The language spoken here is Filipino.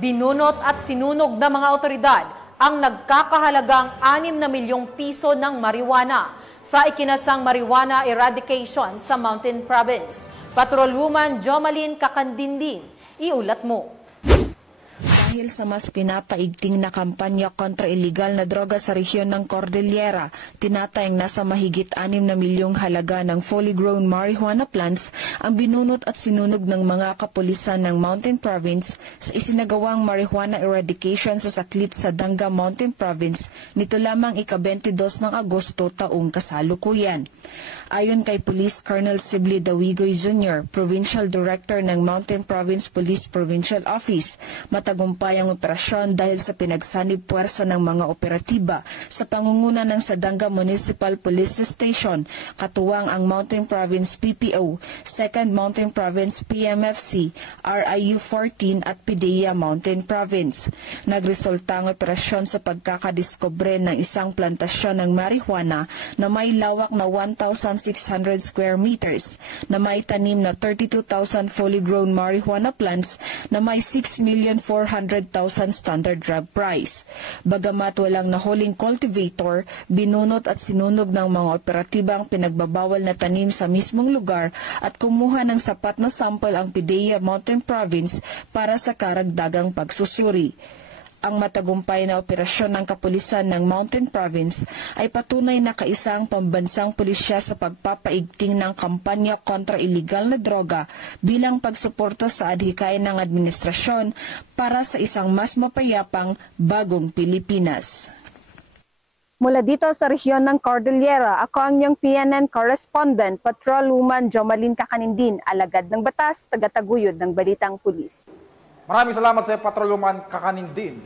Binunot at sinunog ng mga otoridad ang nagkakahalagang 6 na milyong piso ng marijuana sa ikinasang marijuana eradication sa Mountain Province. Patrolwoman Jomalyn Kakandindin, iulat mo. Dahil sa mas pinapaigting na kampanya kontra iligal na droga sa rehiyon ng Cordillera, tinatayang nasa mahigit 6 na milyong halaga ng fully grown marijuana plants ang binunot at sinunog ng mga kapulisan ng Mountain Province sa isinagawang marijuana eradication sa saklit sa Danga Mountain Province nito lamang ika-22 ng Agosto taong kasalukuyan. Ayon kay Police Colonel Sibley Dawigoy Jr., Provincial Director ng Mountain Province Police Provincial Office, matagumpay ang operasyon dahil sa pinagsanib puwersa ng mga operatiba sa pangunguna ng Sadanga Municipal Police Station, katuwang ang Mountain Province PPO, 2nd Mountain Province PMFC, RIU 14 at PIDEA Mountain Province. Nagresulta ang operasyon sa pagkakadiskubre ng isang plantasyon ng marijuana na may lawak na 1,600 square meters, na may tanim na 32,000 fully grown marijuana plants na may 6,400,000 standard drug price. Bagamat walang nahuling cultivator, binunot at sinunog ng mga operatibang pinagbabawal na tanim sa mismong lugar at kumuha ng sapat na sample ang PIDEA Mountain Province para sa karagdagang pagsusuri. Ang matagumpay na operasyon ng kapulisan ng Mountain Province ay patunay na kaisang pambansang pulisya sa pagpapaigting ng kampanya kontra iligal na droga bilang pagsuporta sa adhikain ng administrasyon para sa isang mas mapayapang bagong Pilipinas. Mula dito sa rehiyon ng Cordillera, ako ang iyong PNN correspondent, Patrolwoman Jomalyn Kakandindin, alagad ng batas, tagataguyod ng Balitang Pulis. Maraming salamat sa Patrolwoman Kakandindin.